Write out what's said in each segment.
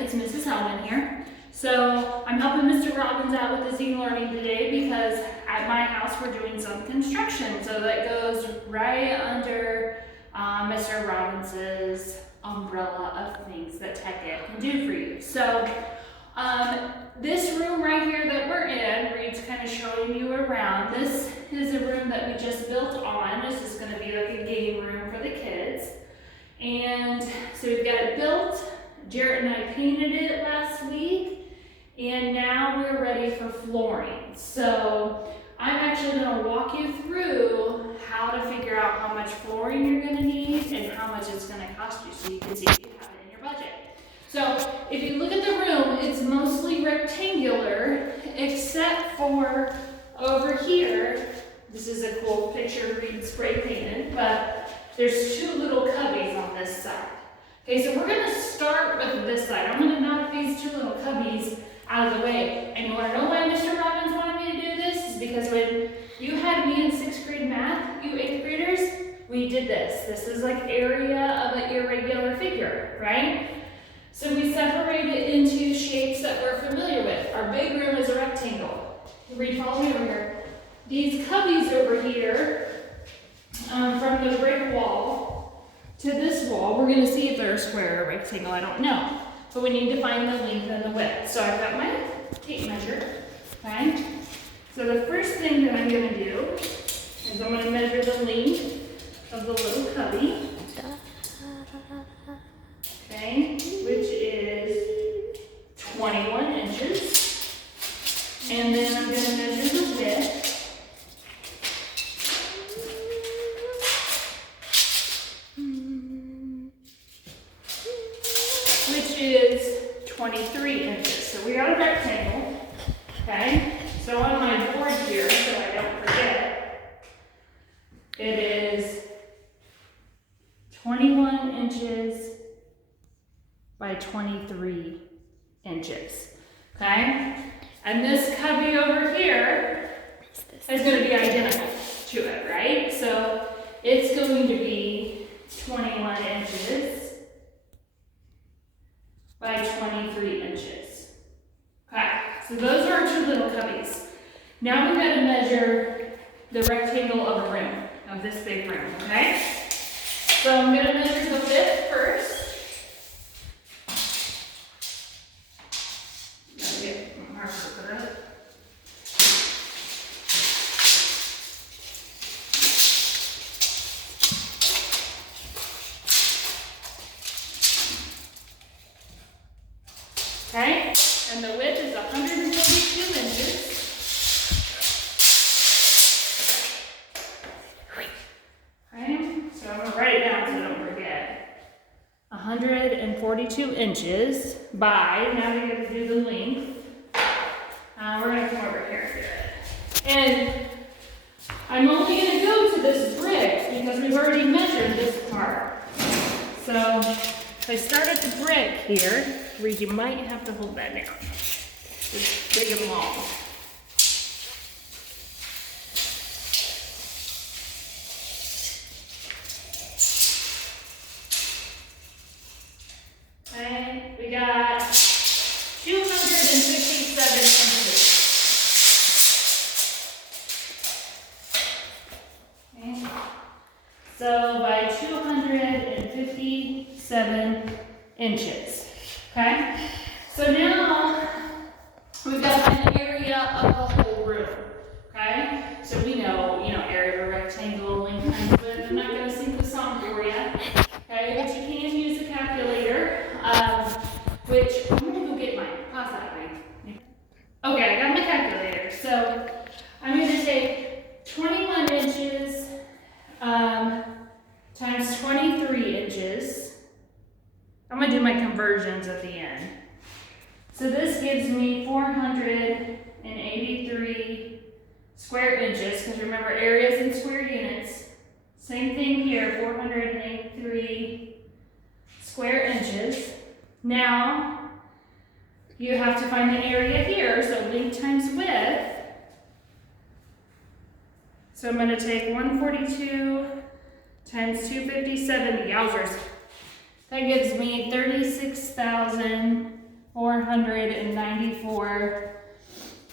it's Mrs. Hellman here. So I'm helping Mr. Robbins out with his e-learning today because at my house we're doing some construction. So that goes right under Mr. Robbins's umbrella of things that Tech Ed can do for you. So this room right here that we're in, Reed's kind of showing you around. This is a room that we just built on. This is going to be like a game room for the kids. And so we've got it built. Jarrett and I painted it last week, and now we're ready for flooring. So I'm actually going to walk you through how to figure out how much flooring you're going to need and how much it's going to cost you, so you can see if you have it in your budget. So if you look at the room, it's mostly rectangular, except for over here. This is a cool picture Reed spray painted, but there's two little cubbies on this side. Okay, so we're gonna start with this side. I'm gonna knock these two little cubbies out of the way. And you wanna know why Mr. Robbins wanted me to do this? Is because when you had me in 6th grade math, you 8th graders, we did this. This is like area of an irregular figure, right? So we separate it into shapes that we're familiar with. Our big room is a rectangle. Reed, follow me over here. These cubbies over here, from the brick wall to this wall, we're going to see if they're a square or a rectangle, I don't know. But we need to find the length and the width. So I've got my tape measure, okay? So the first thing that I'm going to do is I'm going to measure the length of the little cubby, okay, which is 21 inches. And then I'm going to measure the width, which is 23 inches. So we got a rectangle, okay? So on my board here, so I don't forget, it is 21 inches by 23 inches, okay? And this cubby over here is going to be identical to it, right? So it's going to be 21 inches by 23 inches. Okay, so those are our two little cubbies. Now we've got to measure the rectangle of a room, of this big room, okay? So I'm going to measure the width first. Gotta get my marker put up. Okay, and the width is 142 inches. Okay, so I'm going to write it down so I don't forget. 142 inches by, now we got to do the length. We're going to come over here and do it. And I'm only going to go to this brick because we've already measured this part. So if I start at the brick here, Reed, you might have to hold that down. It's big and long. Okay, we got 257 inches. Okay. So by 257 inches. Okay? So now we've got an area of the whole room. Okay? So we know, area of a rectangle, length times width. I'm not going to sing the song for you. Okay? But you can use a calculator, which I'm going to go get mine. Pause that, Reed. Okay, I got my calculator. So I'm going to take 21 inches times 23 inches. I'm going to do my conversions at the end. So this gives me 483 square inches, because remember, areas in square units. Same thing here, 483 square inches. Now, you have to find the area here, so length times width. So I'm going to take 142 times 257, yowzers. That gives me 36,000 494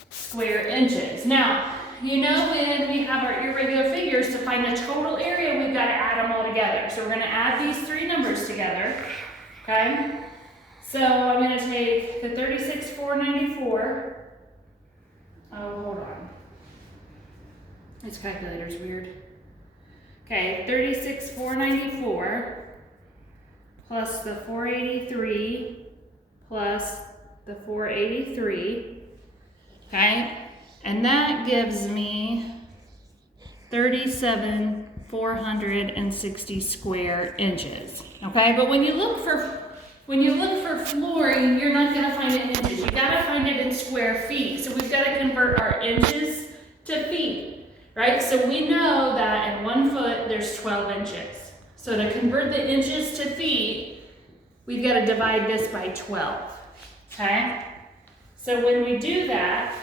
square inches. Now, you know when we have our irregular figures, to find the total area, we've got to add them all together. So we're going to add these three numbers together, okay? So I'm going to take the 36,494. Oh, hold on. This calculator's weird. Okay, 36,494 plus the 483 plus the 483, okay? And that gives me 37,460 square inches, okay? But when you look for flooring, you're not gonna find it in inches. You gotta find it in square feet. So we've gotta convert our inches to feet, right? So we know that in 1 foot, there's 12 inches. So to convert the inches to feet, we've gotta divide this by 12, okay? So when we do that,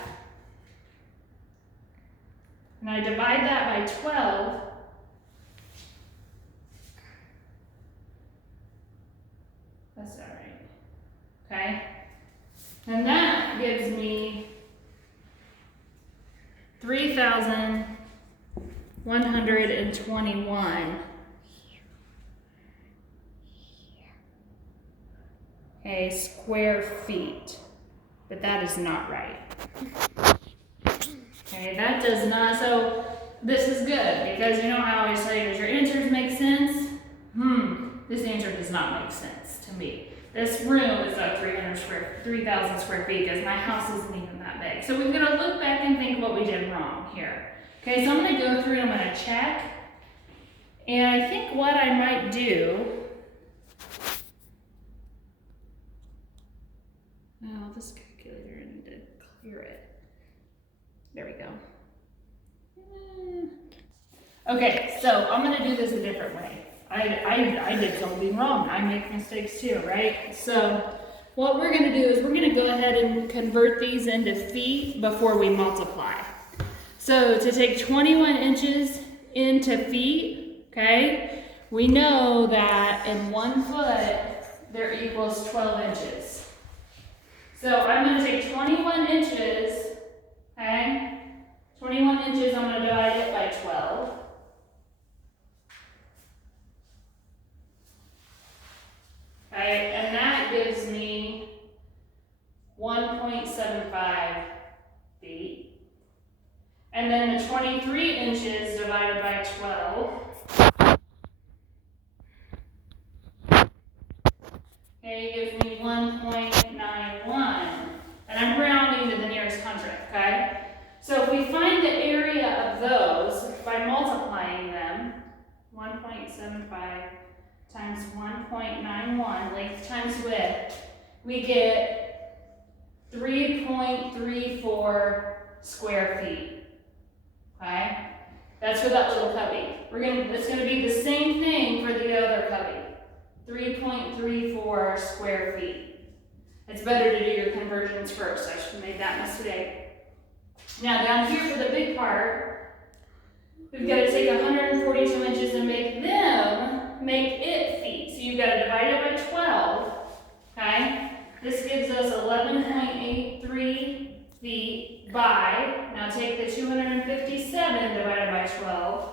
and I divide that by 12, that's all right, okay? And that gives me 3,121 square feet, but that is not right. Okay, that does not, so this is good, because you know how I always tell you, does your answers make sense? This answer does not make sense to me. This room is up 3,000 square feet, because my house isn't even that big. So we've got to look back and think what we did wrong here. Okay, so I'm going to go through and I'm going to check, and I think what I might do, well, this calculator, I need to clear it. There we go. Okay, so I'm gonna do this a different way. I did something wrong. I make mistakes too, right? So what we're gonna do is we're gonna go ahead and convert these into feet before we multiply. So to take 21 inches into feet, okay, we know that in 1 foot, there equals 12 inches. So I'm gonna take 21 inches, okay? 21 inches, I'm going to divide it by 12. Okay, and that gives me 1.75 feet. And then the 23 inches divided by 12. Okay, gives me 1.91. And I'm rounding to the nearest hundredth, okay? So if we find the area of those by multiplying them, 1.75 times 1.91, length times width, we get 3.34 square feet, okay? That's for that little cubby. It's gonna be the same thing for the other cubby, 3.34 square feet. It's better to do your conversions first. I should have made that mistake. Now down here for the big part, we've got to take 142 inches and make it feet. So you've got to divide it by 12, okay? This gives us 11.83 feet by, now take the 257 divided by 12.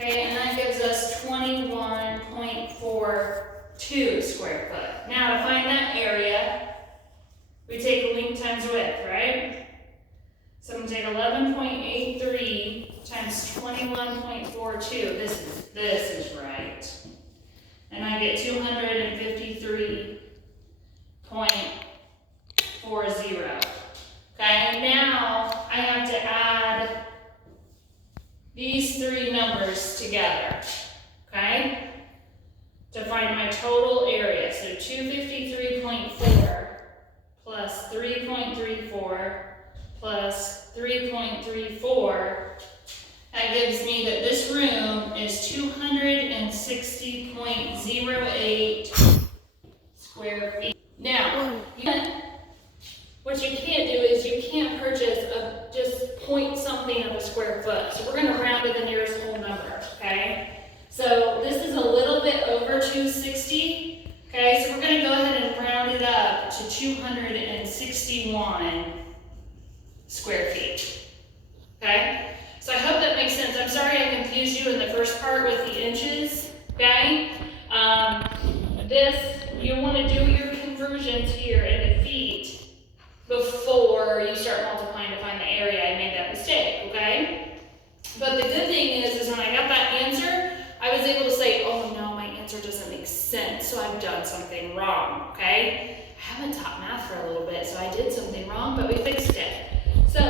Okay, and that gives us 21.42 square foot. Now to find that area, we take length times width, right? So I'm going to take 11.83 times 21.42. This is right. And I get 253.40. Okay, now I have to add these three numbers together, okay? To find my total area. So 253.4 plus 3.34 plus 3.34, that gives me that this room is 260.08 square feet. Now, what you can't do is you can't purchase just point something of a square foot. So we're going to round to the nearest whole number, okay? So this is a little bit over 260. Okay, so we're gonna go ahead and round it up to 261 square feet. Okay, so I hope that makes sense. I'm sorry I confused you in the first part with the inches. Okay, you want to do your conversions here into feet before you start multiplying to find the area. I made that mistake. Okay, but the good thing is when I got that answer, I was able to say, oh no, my answer doesn't make sense, so I've done something wrong. Okay, I haven't taught math for a little bit, so I did something wrong, but we fixed it. So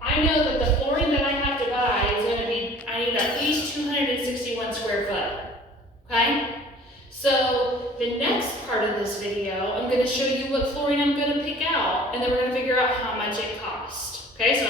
I know that the flooring that I have to buy is going to be, I need at least 261 square foot. Okay? So the next part of this video, I'm going to show you what flooring I'm going to pick out, and then we're going to figure out how much it costs. Okay, so